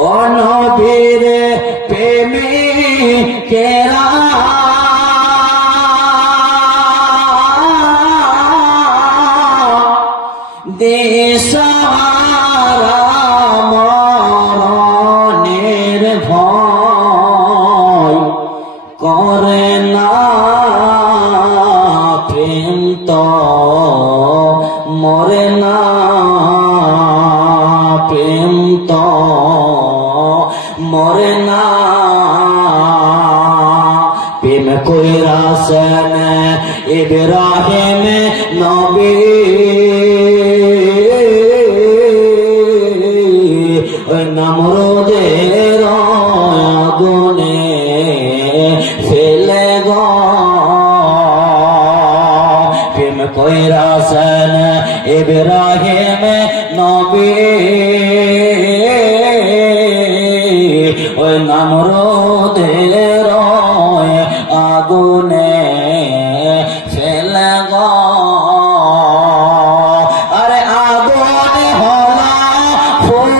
ও নবীর প্রেমিকেরা দিশাহারা মরণের ভয় করে না প্রেম তো মরে না প্রেম তো মরে না প্রেম কইরাছেন ইব্রাহিম নবী নমরুদের আগুনে ফেলে গো প্রেম কইরাছেন ইব্রাহিম নবী ওই নমরুদের আগুনে ফেলে গো আরে আগুনে হলা ফুল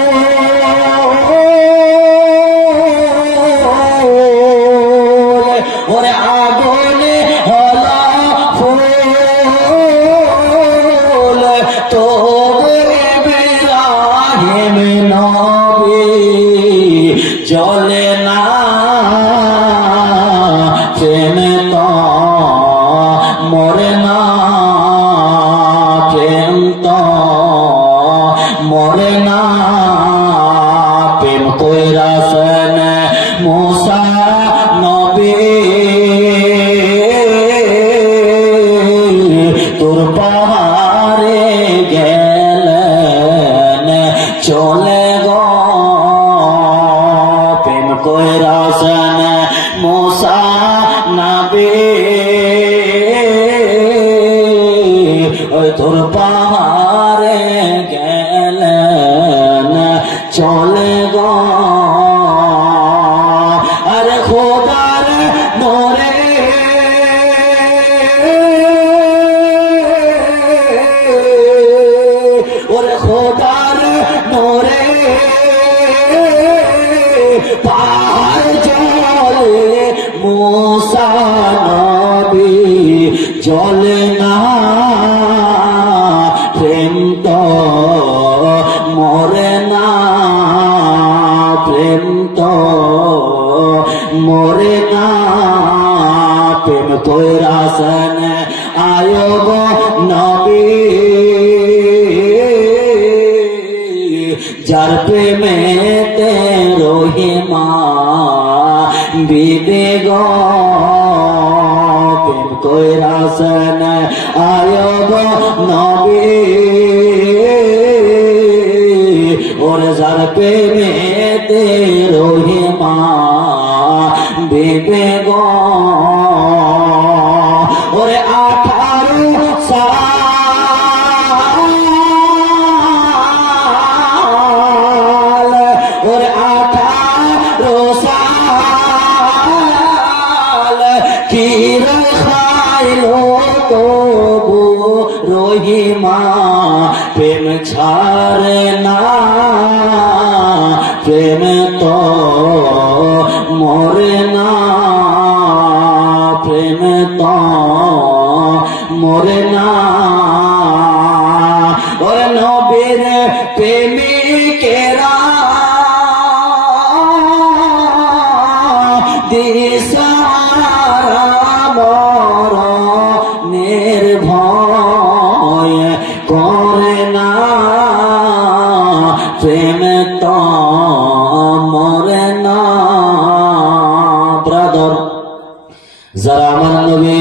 ওরে আগুনে হলা ফুল তো ইব্রাহিম নবী জ্বলে না প্রেম তো মরে না প্রেম তো মরে না প্রেম কইরাছেন মুসা নবী তোর পাহাড়ে গেলেন চলে গো প্রেম কইরাছেন মুসা নবী ওই তোর পাহাড়ে গেলেন চলে গো আরে খোদার নূরে ওরে খোদার নূরে পাহাড় জলে মুসা নবী জ্বলে না প্রেম তো মরে না প্রেম তো মরে না প্রেম কইরাছেন আয়ব নবী যার প্রেমেতে রহিমা বিদে গো প্রেম কইরাছেন আয়ব নবী ওরে যার প্রেমেতে রহিমা বিদে গো ওরে 18 সাল ওরে 18 সাল কি খাইলো তবু রহিমা প্রেম ছাড়ে না প্রেম তো মরে না প্রেম তো মরে না ওরে নবীর প্রেমিকেরা দিশাহারা মরণের ভয় করে না প্রেম তো মরে না ব্রাদার যারা আমার নবী